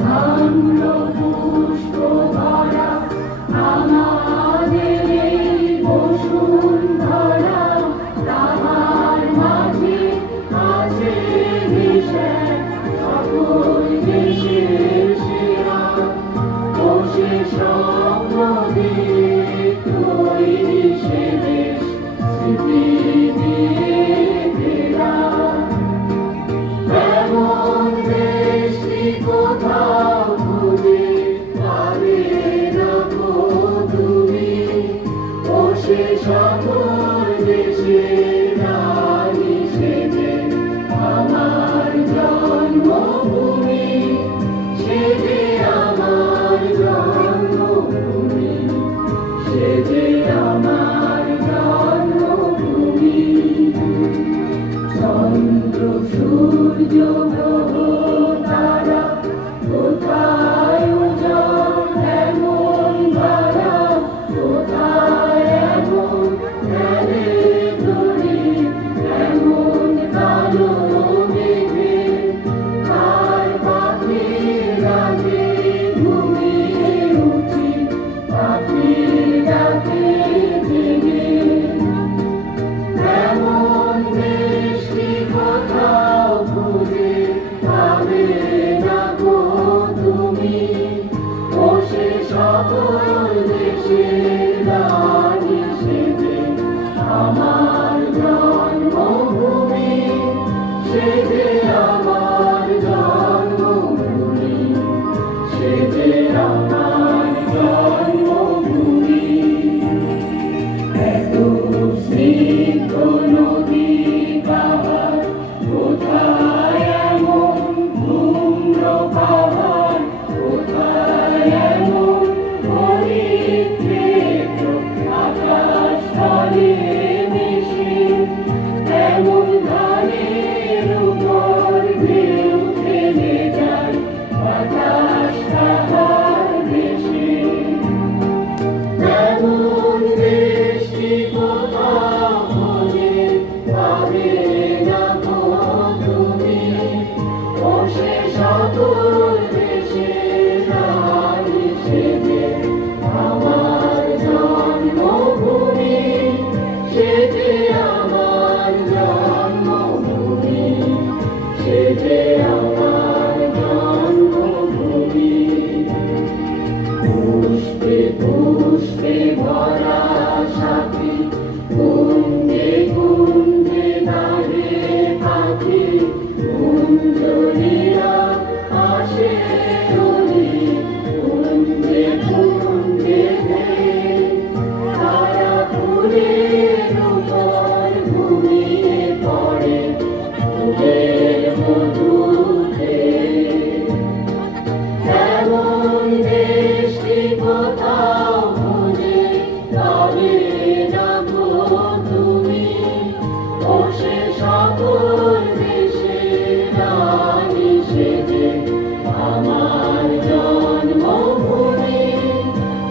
ধন্য পুষ্প ভরা আমাদের এই বসুন্ধরা, তাহার মাঝে আছে দেশে সকল দেশের সেরা। বসে স্বপ্ন তৈরি সে দেশ স্মৃতি দিয়ে ঘেরা। এমন দেশটি কোথাও খুঁজে পাবে না গো তুমি, বসে সকল দেশের রানী সেজে আমার জন্মভূমি, সেজে আমার জন্মভূমি, সেজে আমার জন্মভূমি। চন্দ্র সূর্য গ্রহ তারা কোথায় উজ্জ্বল এমন ধারা, কোথায় এমন খেলে ধরি এমন কালো মেঘে, তার পাখির ডাকে ঘুমিয়ে উঠি পাখির ডাকে জেগে। এমন দেশটি কোথাও খুঁজে পাবে না গো তুমি, বসে সকল দেশের রানী সেজে আমার জন্মভূমি, সেজে আমার জন্মভূমি, সেজে আমার জন্মভূমি। এত স্নিগ্ধ নদী পাহাড়, কোথায় এমন ধূম্র পাহাড়, কোথায় এমন হরিৎক্ষেত্র আকাশ স্থলে মিশে, এমন ধানের উপর ঢেউ খেলে যায় বাতাস তাহার দেশে। এমন দেশটি কোথাও খুঁজে পাবে না গো তুমি, বসে সকল দেশের রানী সেজে আমার জন্মভূমি, সেজে আমার জন্মভূমি, সেজে আমার জন্মভূমি। পুষ্পে পুষ্পে ভরা সাথী, কুঞ্জে কুঞ্জে দাঁড়ে পাখি, কুঞ্জরিয়া আসে চলি কুঞ্জে কুঞ্জে গেয়ে, তারা ফুলের উপর ঘুমিয়ে পড়ে ফুলের মধুতে। এমন দেশটি কোথাও খুঁজে পাবে না গো তুমি, বসে সকল দেশের রানী সেজে আমার জন্মভূমি,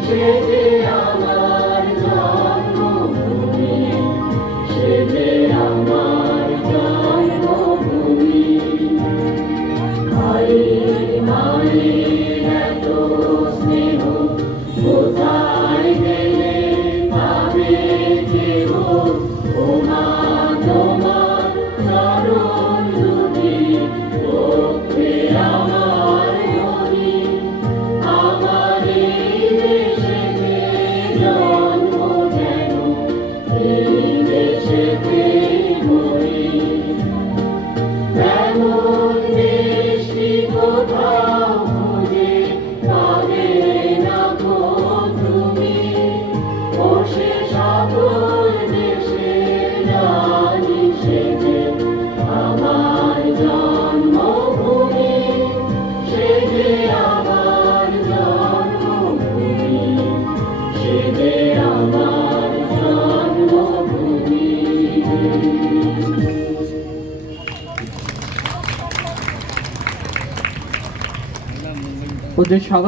সেজে আমার জন্মভূমি, সেজে আমার জন্মভূমি। মায়ের মায়ের এত স্নেহ কোথায় গেলে পাবে কেহ, ও মা তোমার চরণ দুটি পক্ষে আমার ধরি, আমার এই দেশেতে জন্ম যেন এই দেশেতে মরি। এমন দেশটি কোথাও খুঁজে পাবে না গো তুমি, বসে সকল দেশের রানী সেজে আমার জন্মভূমি, সেজে আমার জন্মভূমি, সেজে আমার জন্মভূমি। ওদের সবাই